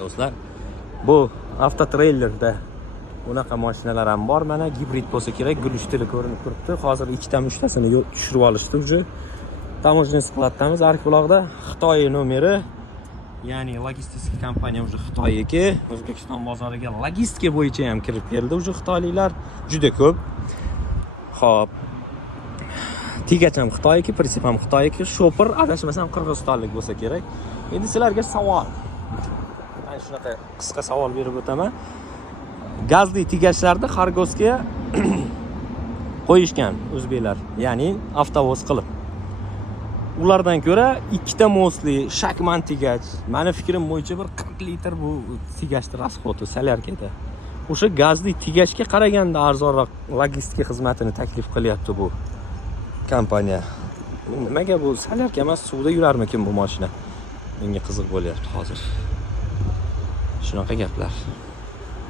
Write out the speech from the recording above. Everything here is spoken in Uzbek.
Do'stlar, bu avtotreylerda bunaqa mashinalar ham bor. Mana gibrid bo'lsa kerak, gul shtili ko'rinib turibdi. Hozir ikkitami uchtasini tushirib olishdi. Uje tamojenniy skladamiz Arxbuloqda. Xitoy nomeri, ya'ni logistik kompaniya uje Xitoyniki. O'zbekiston bozoriga logistika bo'yicha ham kirib keldi. Uje xitoyliklar juda ko'p. Xo'p. Tigaч ham Xitoyniki, prinsip ham Xitoyniki, shoper adashmasam Qirg'izistonlik bo'lsa kerak. Endi sizlarga savol. Shunaqa qisqa savol berib o'taman. Gazli tigachlarda xargosga qo'yishgan o'zbeklar, ya'ni avtovoz qilib. Ulardan ko'ra ikkita mostli shakman tigach, meni fikrim bo'yicha bir 40 litr bu tigachning rasxoti solyarkada. O'sha gazli tigachga qaraganda arzonroq logistika xizmatini taklif qilyapti bu kompaniya. Nimaga bu solyarka emas, suvda yurarmikin bu mashina? Menga qiziq bo'lyapti hozir. Shunaqa gaplar.